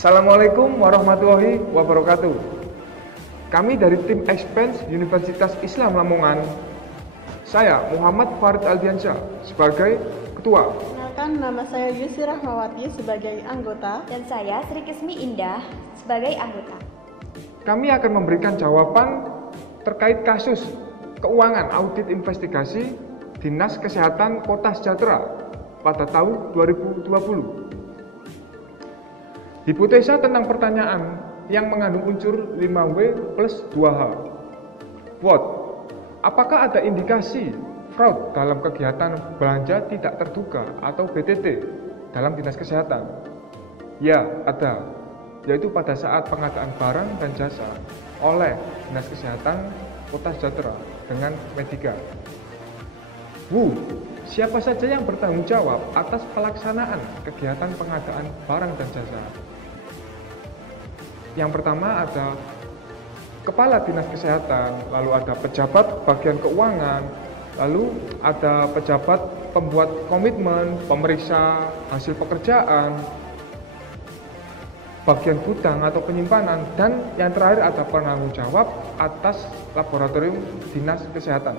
Assalamualaikum warahmatullahi wabarakatuh. Kami dari tim Expense Universitas Islam Lamongan. Saya Muhammad Farid Aldiansyah sebagai Ketua. Kenalkan, nama saya Yusi Rahmawati sebagai anggota. Dan saya Sri Kismi Indah sebagai anggota. Kami akan memberikan jawaban terkait kasus keuangan audit investigasi Dinas Kesehatan Kota Sejahtera pada tahun 2020. Hipotesa tentang pertanyaan yang mengandung unsur 5W plus 2H. What? Apakah ada indikasi fraud dalam kegiatan belanja tidak terduga atau BTT dalam Dinas Kesehatan? Ya, ada, yaitu pada saat pengadaan barang dan jasa oleh Dinas Kesehatan Kota Sejahtera dengan Medica. Who? Siapa saja yang bertanggung jawab atas pelaksanaan kegiatan pengadaan barang dan jasa? Yang pertama ada Kepala Dinas Kesehatan, lalu ada pejabat bagian keuangan, lalu ada pejabat pembuat komitmen, pemeriksa hasil pekerjaan, bagian gudang atau penyimpanan, dan yang terakhir ada penanggung jawab atas laboratorium Dinas Kesehatan.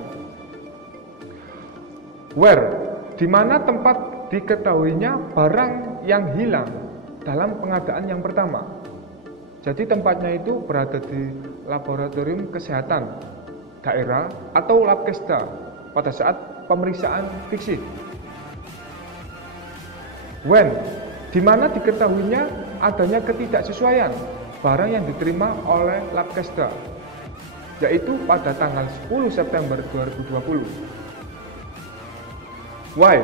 Where? Di mana tempat diketahuinya barang yang hilang dalam pengadaan yang pertama. Jadi tempatnya itu berada di laboratorium kesehatan daerah atau Labkesda pada saat pemeriksaan fisik. When? Di mana diketahuinya adanya ketidaksesuaian barang yang diterima oleh Labkesda, yaitu pada tanggal 10 September 2020. Why?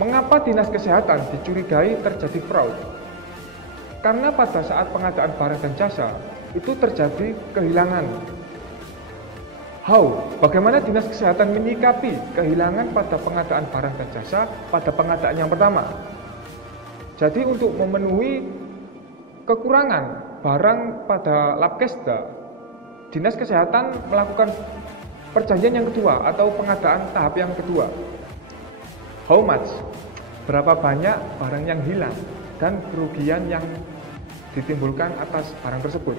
Mengapa Dinas Kesehatan dicurigai terjadi fraud? Karena pada saat pengadaan barang dan jasa itu terjadi kehilangan. How? Bagaimana Dinas Kesehatan menyikapi kehilangan pada pengadaan barang dan jasa pada pengadaan yang pertama? Jadi untuk memenuhi kekurangan barang pada Labkesda, Dinas Kesehatan melakukan perjanjian yang kedua atau pengadaan tahap yang kedua. How much? Berapa banyak barang yang hilang dan kerugian yang ditimbulkan atas barang tersebut.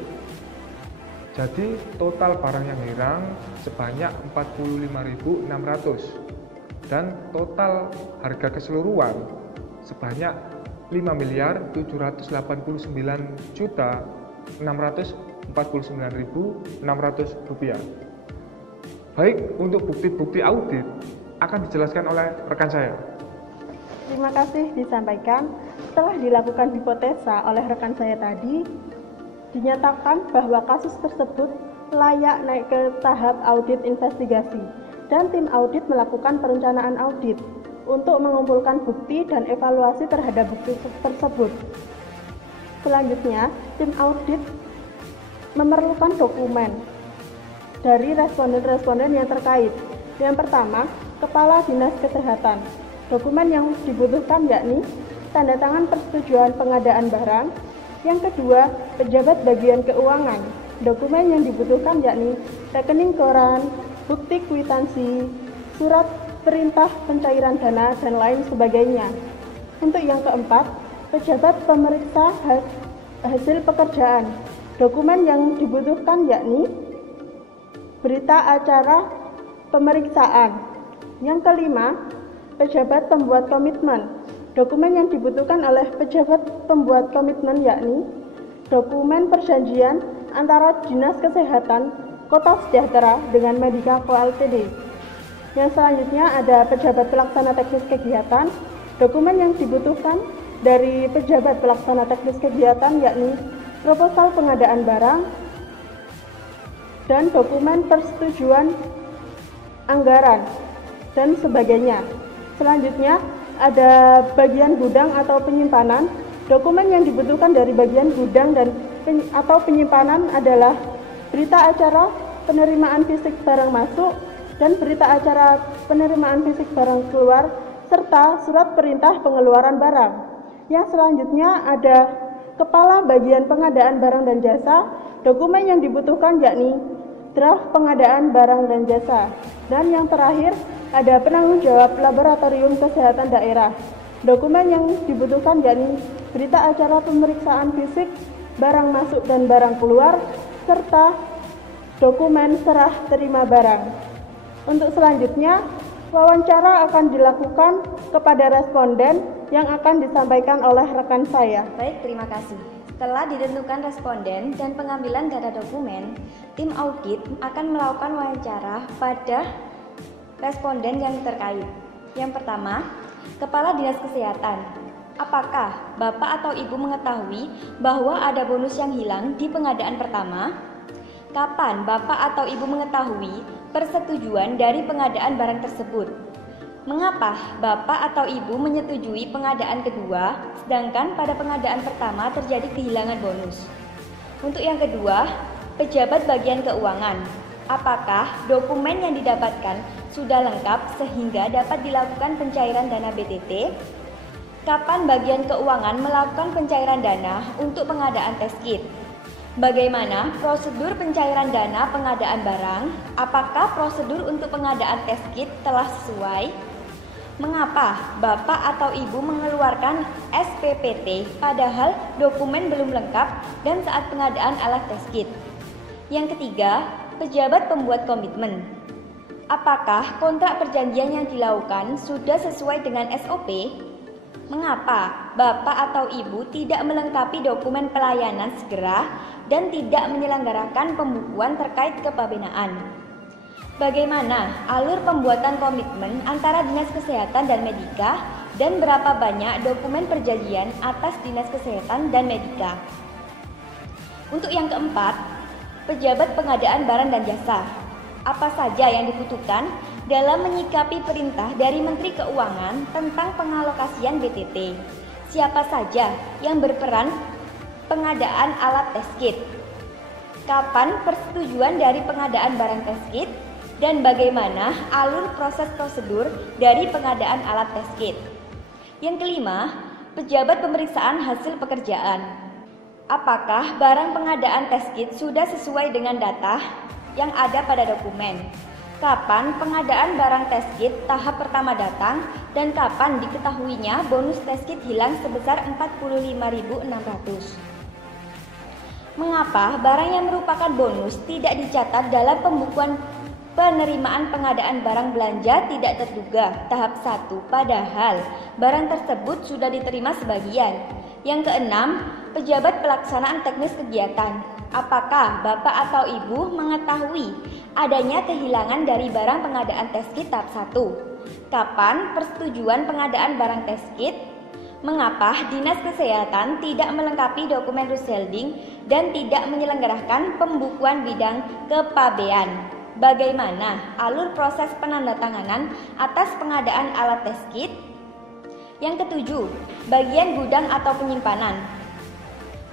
Jadi total barang yang hilang sebanyak 45.600 dan total harga keseluruhan sebanyak 5.789.649.600 rupiah. Baik, untuk bukti-bukti audit akan dijelaskan oleh rekan saya. Terima kasih disampaikan. Setelah dilakukan hipotesa oleh rekan saya tadi, dinyatakan bahwa kasus tersebut layak naik ke tahap audit investigasi dan tim audit melakukan perencanaan audit untuk mengumpulkan bukti dan evaluasi terhadap bukti tersebut. Selanjutnya, tim audit memerlukan dokumen dari responden-responden yang terkait. Yang pertama, Kepala Dinas Kesehatan. Dokumen yang dibutuhkan yakni tanda tangan persetujuan pengadaan barang. Yang kedua, pejabat bagian keuangan. Dokumen yang dibutuhkan yakni rekening koran, bukti kwitansi, surat perintah pencairan dana, dan lain sebagainya. Untuk yang keempat, pejabat pemeriksa hasil pekerjaan. Dokumen yang dibutuhkan yakni berita acara pemeriksaan. Yang kelima, pejabat pembuat komitmen. Dokumen yang dibutuhkan oleh pejabat pembuat komitmen yakni dokumen perjanjian antara Dinas Kesehatan Kota Sejahtera dengan Medica Co Ltd. Yang selanjutnya ada pejabat pelaksana teknis kegiatan. Dokumen yang dibutuhkan dari pejabat pelaksana teknis kegiatan yakni proposal pengadaan barang dan dokumen persetujuan anggaran dan sebagainya. Selanjutnya ada bagian gudang atau penyimpanan. Dokumen yang dibutuhkan dari bagian gudang dan atau penyimpanan adalah berita acara penerimaan fisik barang masuk dan berita acara penerimaan fisik barang keluar serta surat perintah pengeluaran barang. Yang selanjutnya ada Kepala Bagian Pengadaan Barang dan Jasa. Dokumen yang dibutuhkan yakni draft pengadaan barang dan jasa. Dan yang terakhir ada penanggung jawab laboratorium kesehatan daerah. Dokumen yang dibutuhkan yakni berita acara pemeriksaan fisik, barang masuk dan barang keluar, serta dokumen serah terima barang. Untuk selanjutnya, wawancara akan dilakukan kepada responden yang akan disampaikan oleh rekan saya. Baik, terima kasih. Setelah ditentukan responden dan pengambilan data dokumen, tim audit akan melakukan wawancara pada responden yang terkait. Yang pertama, Kepala Dinas Kesehatan. Apakah Bapak atau Ibu mengetahui bahwa ada bonus yang hilang di pengadaan pertama? Kapan Bapak atau Ibu mengetahui persetujuan dari pengadaan barang tersebut? Mengapa Bapak atau Ibu menyetujui pengadaan kedua, sedangkan pada pengadaan pertama terjadi kehilangan bonus? Untuk yang kedua, pejabat bagian keuangan. Apakah dokumen yang didapatkan sudah lengkap sehingga dapat dilakukan pencairan dana BTT? Kapan bagian keuangan melakukan pencairan dana untuk pengadaan test kit? Bagaimana prosedur pencairan dana pengadaan barang? Apakah prosedur untuk pengadaan test kit telah sesuai? Mengapa Bapak atau Ibu mengeluarkan SPPT padahal dokumen belum lengkap dan saat pengadaan alat test kit? Yang ketiga, pejabat pembuat komitmen. Apakah kontrak perjanjian yang dilakukan sudah sesuai dengan SOP? Mengapa Bapak atau Ibu tidak melengkapi dokumen pelayanan segera dan tidak menyelenggarakan pembukuan terkait kepabenaan? Bagaimana alur pembuatan komitmen antara Dinas Kesehatan dan Medika dan berapa banyak dokumen perjanjian atas Dinas Kesehatan dan Medika? Untuk yang keempat, pejabat pengadaan barang dan jasa. Apa saja yang dibutuhkan dalam menyikapi perintah dari Menteri Keuangan tentang pengalokasian BTT? Siapa saja yang berperan pengadaan alat test kit? Kapan persetujuan dari pengadaan barang test kit? Dan bagaimana alur proses prosedur dari pengadaan alat test kit? Yang kelima, pejabat pemeriksaan hasil pekerjaan. Apakah barang pengadaan test kit sudah sesuai dengan data yang ada pada dokumen? Kapan pengadaan barang test kit tahap pertama datang dan kapan diketahuinya bonus test kit hilang sebesar 45.600? Mengapa barang yang merupakan bonus tidak dicatat dalam pembukuan penerimaan pengadaan barang belanja tidak terduga tahap 1 padahal barang tersebut sudah diterima sebagian? Yang keenam, pejabat pelaksanaan teknis kegiatan. Apakah Bapak atau Ibu mengetahui adanya kehilangan dari barang pengadaan test kit tahap 1? Kapan persetujuan pengadaan barang test kit? Mengapa Dinas Kesehatan tidak melengkapi dokumen Rushelding dan tidak menyelenggarakan pembukuan bidang kepabean? Bagaimana alur proses penandatanganan atas pengadaan alat test kit? Yang ketujuh, bagian gudang atau penyimpanan.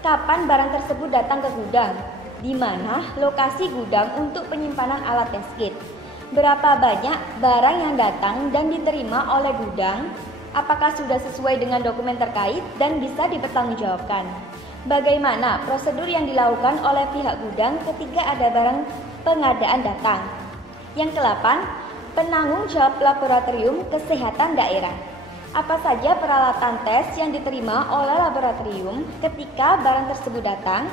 Kapan barang tersebut datang ke gudang? Di mana lokasi gudang untuk penyimpanan alat test kit? Berapa banyak barang yang datang dan diterima oleh gudang? Apakah sudah sesuai dengan dokumen terkait dan bisa dipertanggungjawabkan? Bagaimana prosedur yang dilakukan oleh pihak gudang ketika ada barang pengadaan datang? Yang ke-8, penanggung jawab laboratorium kesehatan daerah. Apa saja peralatan tes yang diterima oleh laboratorium ketika barang tersebut datang?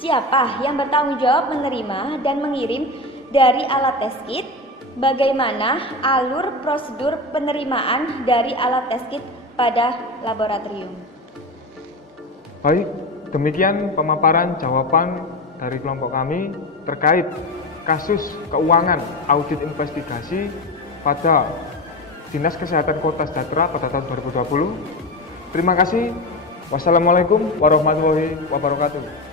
Siapa yang bertanggung jawab menerima dan mengirim dari alat tes kit? Bagaimana alur prosedur penerimaan dari alat tes kit pada laboratorium? Baik, demikian pemaparan jawaban dari kelompok kami terkait kasus keuangan audit investigasi pada Dinas Kesehatan Kota Sejahtera pada tahun 2020. Terima kasih. Wassalamualaikum warahmatullahi wabarakatuh.